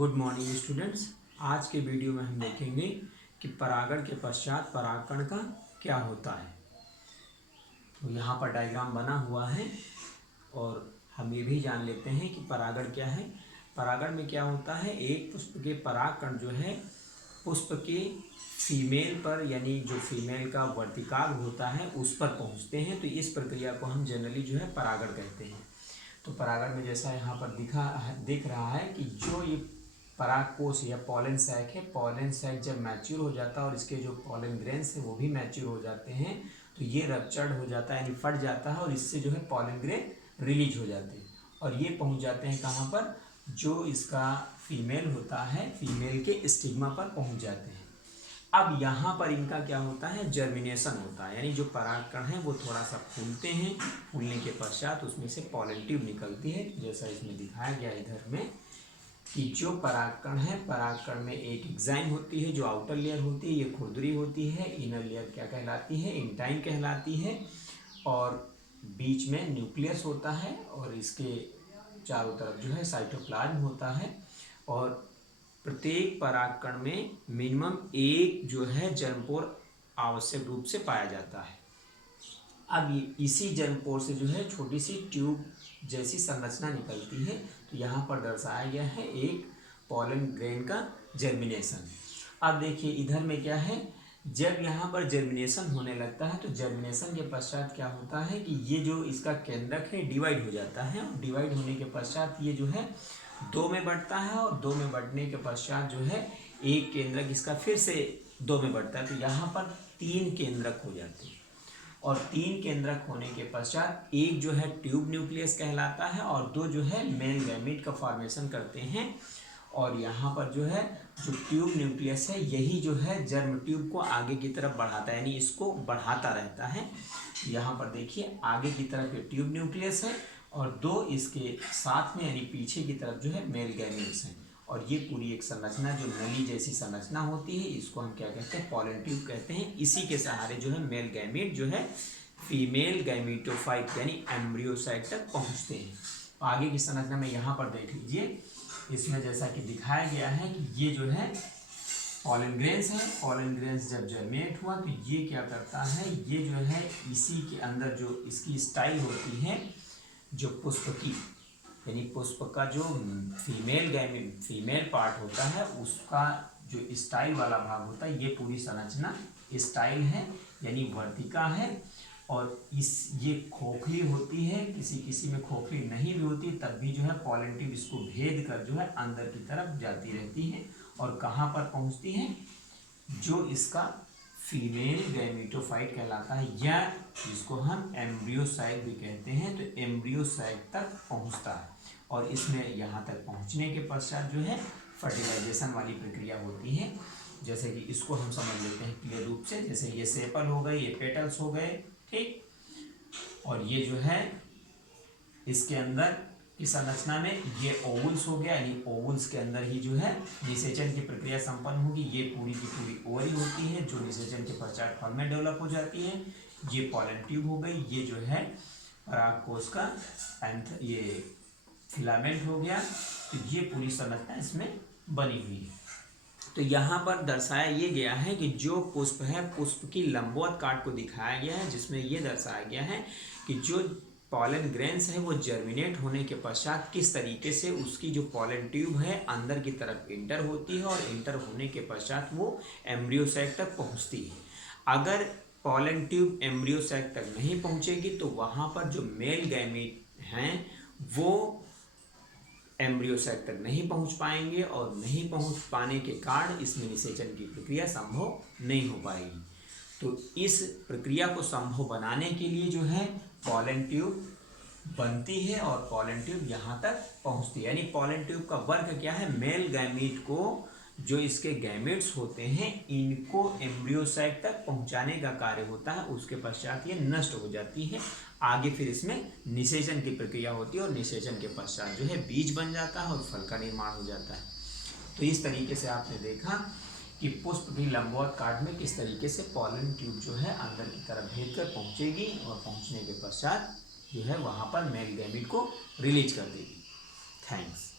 Good morning students. आज के video में हम देखेंगे कि परागण के पश्चात परागकण का क्या होता है। तो यहाँ पर डायग्राम बना हुआ है और हम ये भी जान लेते हैं कि परागण क्या है। परागण में क्या होता है, एक पुष्प के परागकण जो है पुष्प के फीमेल पर, यानी जो फीमेल का वर्तिकाग्र होता है उस पर पहुँचते हैं। तो इस प्रक्रिया को हम जनरली जो है परागण कहते हैं। तो परागण में जैसा यहाँ पर दिख रहा है कि जो ये परागकोश या पॉलन सैक है, पॉलन सैक जब मैच्योर हो जाता है और इसके जो पॉलन ग्रेन्स है वो भी मैच्योर हो जाते हैं, तो ये रप्चर्ड हो जाता है, यानी फट जाता है और इससे जो है पॉलन ग्रेन रिलीज हो जाते हैं और ये पहुंच जाते हैं कहाँ पर, जो इसका फीमेल होता है, फीमेल के स्टिग्मा पर पहुंच जाते हैं। अब यहाँ पर इनका क्या होता है, जर्मिनेशन होता है, यानी जो परागकण है वो थोड़ा सा फूलते हैं। फूलने के पश्चात उसमें से पॉलन ट्यूब निकलती है, जैसा इसमें दिखाया गया इधर में कि जो परागकण है, परागकण में एक एग्जाइम होती है जो आउटर लेयर होती है, ये खुरदरी होती है। इनर लेयर क्या कहलाती है, इंटाइन कहलाती है। और बीच में न्यूक्लियस होता है और इसके चारों तरफ जो है साइटोप्लाज्म होता है। और प्रत्येक परागकण में मिनिमम एक जो है जर्मपोर आवश्यक रूप से पाया जाता है। अब इसी जर्मपोर से जो है छोटी सी ट्यूब जैसी संरचना निकलती है। तो यहाँ पर दर्शाया गया है एक पॉलन ग्रेन का जर्मिनेशन। अब देखिए इधर में क्या है, जब यहाँ पर जर्मिनेशन होने लगता है तो जर्मिनेशन के पश्चात क्या होता है कि ये जो इसका केंद्रक है डिवाइड हो जाता है और डिवाइड होने के पश्चात ये जो है दो में बढ़ता है और दो में बढ़ने के पश्चात जो है एक केंद्रक इसका फिर से दो में बढ़ता है। तो यहाँ पर तीन केंद्रक हो जाते हैं और तीन केंद्रक होने के पश्चात एक जो है ट्यूब न्यूक्लियस कहलाता है और दो जो है मेल गैमीट का फॉर्मेशन करते हैं। और यहाँ पर जो है जो ट्यूब न्यूक्लियस है यही जो है जर्म ट्यूब को आगे की तरफ बढ़ाता है, यानी इसको बढ़ाता रहता है। यहाँ पर देखिए आगे की तरफ ये ट्यूब न्यूक्लियस है और दो इसके साथ में यानी पीछे की तरफ जो है मेल गैमीट्स हैं। और ये पूरी एक संरचना जो नली जैसी संरचना होती है, इसको हम क्या कहते हैं, पॉलन ट्यूब कहते हैं। इसी के सहारे जो है मेल गैमीट जो है फीमेल गैमीटोफाइट यानी एम्ब्रियोसाइट तक पहुंचते हैं। आगे की संरचना में यहाँ पर देख लीजिए, इसमें जैसा कि दिखाया गया है कि ये जो है पॉलन ग्रेन्स है। पॉलन ग्रेन्स जब जर्मिनेट हुआ तो ये क्या करता है, ये जो है इसी के अंदर जो इसकी स्टाइल होती है, जो पुष्प की यानी पुष्प का जो फीमेल पार्ट होता है उसका जो स्टाइल वाला भाग होता है, ये पूरी संरचना स्टाइल है यानी वर्तिका है। और ये खोखली होती है, किसी किसी में खोखली नहीं भी होती, तब भी जो है पॉलन ट्यूब इसको भेद कर जो है अंदर की तरफ जाती रहती है और कहाँ पर पहुँचती है, जो इसका फीमेल गैमीटोफाइट कहलाता है या जिसको हम एम्ब्रियोसाइट भी कहते हैं। तो एम्ब्रियोसाइट तक पहुंचता है और इसमें यहाँ तक पहुंचने के पश्चात जो है फर्टिलाइजेशन वाली प्रक्रिया होती है। जैसे कि इसको हम समझ लेते हैं क्लियर रूप से, जैसे ये सेपल हो गए, ये पेटल्स हो गए, ठीक। और ये जो है इसके अंदर की संरचना में ये ओवुल्स हो गया, यानी ओवुल्स के अंदर ही जो है निषेचन की प्रक्रिया संपन्न होगी। ये पूरी की पूरी ओवरी होती है जो निषेचन के पश्चात फल में डेवलप हो जाती है। ये पॉलन ट्यूब हो गई, ये जो है परागकोश का ये फिलामेंट हो गया। तो ये पूरी संरचना इसमें बनी हुई है। तो यहाँ पर दर्शाया ये गया है कि जो पुष्प है, पुष्प की लंबवत काट को दिखाया गया है, जिसमें ये दर्शाया गया है कि जो पॉलन ग्रेन्स है वो जर्मिनेट होने के पश्चात किस तरीके से उसकी जो पॉलन ट्यूब है अंदर की तरफ इंटर होती है और इंटर होने के पश्चात वो एम्ब्रियोसाइट तक पहुंचती है। अगर पॉलन ट्यूब एम्ब्रियोसाइट तक नहीं पहुंचेगी तो वहाँ पर जो मेल गैमीट हैं वो एम्ब्रियोसाइट तक नहीं पहुंच पाएंगे और नहीं पहुंच पाने के कारण इसमें निषेचन की प्रक्रिया संभव नहीं हो पाएगी। तो इस प्रक्रिया को संभव बनाने के लिए जो है पॉलन ट्यूब बनती है और पॉलन ट्यूब यहाँ तक पहुँचती है। यानी पॉलन ट्यूब का वर्क क्या है, मेल गैमीट को, जो इसके गैमेट्स होते हैं इनको एम्ब्रियोसाइट तक पहुँचाने का कार्य होता है। उसके पश्चात ये नष्ट हो जाती है, आगे फिर इसमें निषेचन की प्रक्रिया होती है और निषेचन के पश्चात जो है बीज बन जाता है और फल का निर्माण हो जाता है। तो इस तरीके से आपने देखा कि पुष्प की लंबवत काट में किस तरीके से पॉलन ट्यूब जो है अंदर की तरफ भेद कर पहुँचेगी और पहुँचने के पश्चात जो है वहाँ पर मेल गैमीट को रिलीज कर देगी। थैंक्स।